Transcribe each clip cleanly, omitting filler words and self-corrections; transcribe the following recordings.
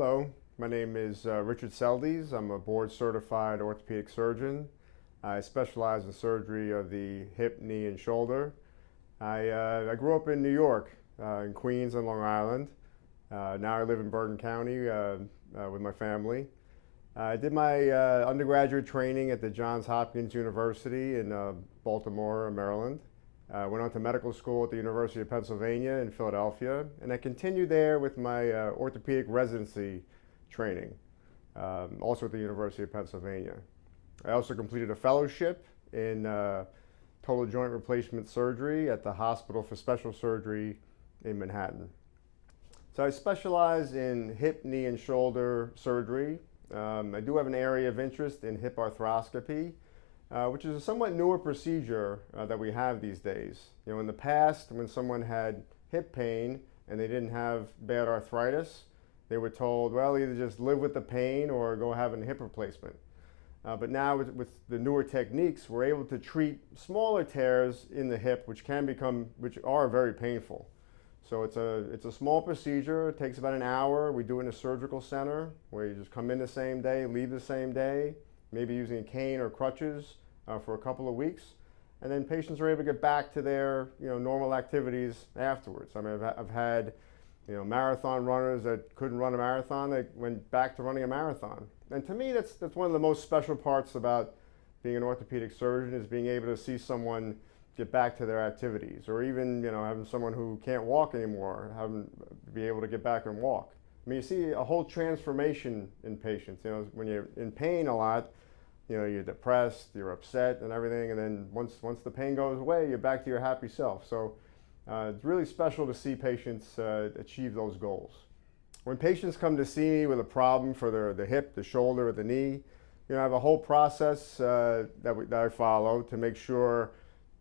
Hello, my name is Richard Seldes. I'm a board-certified orthopedic surgeon. I specialize in surgery of the hip, knee, and shoulder. I grew up in New York, in Queens and Long Island. Now I live in Bergen County with my family. I did my undergraduate training at the Johns Hopkins University in Baltimore, Maryland. I went on to medical school at the University of Pennsylvania in Philadelphia, and I continued there with my orthopedic residency training, also at the University of Pennsylvania. I also completed a fellowship in total joint replacement surgery at the Hospital for Special Surgery in Manhattan. So I specialize in hip, knee, and shoulder surgery. I do have an area of interest in hip arthroscopy, which is a somewhat newer procedure that we have these days. You know, in the past, when someone had hip pain and they didn't have bad arthritis, they were told, well, either just live with the pain or go have a hip replacement. But now with the newer techniques, we're able to treat smaller tears in the hip, which are very painful. So it's a small procedure. It takes about an hour. We do it in a surgical center where you just come in the same day, leave the same day, maybe using a cane or crutches for a couple of weeks, and then patients are able to get back to their normal activities afterwards. I mean, I've had marathon runners that couldn't run a marathon, they went back to running a marathon. And to me, that's one of the most special parts about being an orthopedic surgeon, is being able to see someone get back to their activities, or even having someone who can't walk anymore, having be able to get back and walk. I mean, you see a whole transformation in patients. When you're in pain a lot, you're depressed, you're upset and everything, and then once the pain goes away, you're back to your happy self. So it's really special to see patients achieve those goals. When patients come to see me with a problem for the hip, the shoulder, or the knee, I have a whole process that I follow to make sure,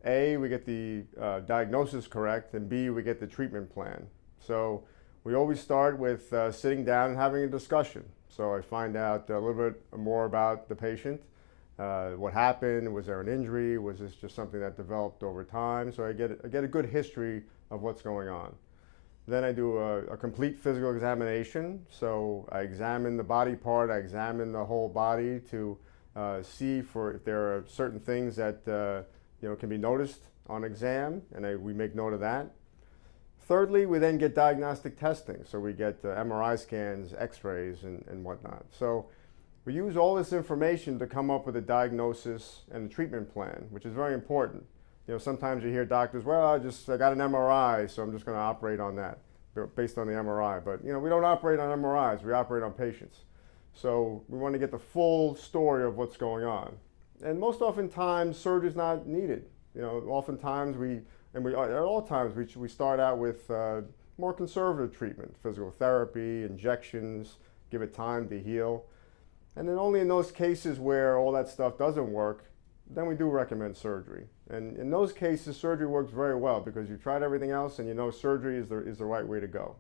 A, we get the diagnosis correct, and B, we get the treatment plan. So we always start with sitting down and having a discussion. So I find out a little bit more about the patient. What happened? Was there an injury? Was this just something that developed over time? So I get a good history of what's going on. Then I do a complete physical examination. So I examine the body part, I examine the whole body to see if there are certain things that can be noticed on exam, and we make note of that. Thirdly, we then get diagnostic testing. So we get MRI scans, x-rays, and whatnot. So we use all this information to come up with a diagnosis and a treatment plan, which is very important. Sometimes you hear doctors, well, I got an MRI, so I'm just going to operate on that based on the MRI. But we don't operate on MRIs, we operate on patients. So we want to get the full story of what's going on. And most oftentimes, surgery is not needed. Oftentimes at all times we start out with more conservative treatment, physical therapy, injections, give it time to heal. And then only in those cases where all that stuff doesn't work, then we do recommend surgery. And in those cases, surgery works very well because you've tried everything else and surgery is the right way to go.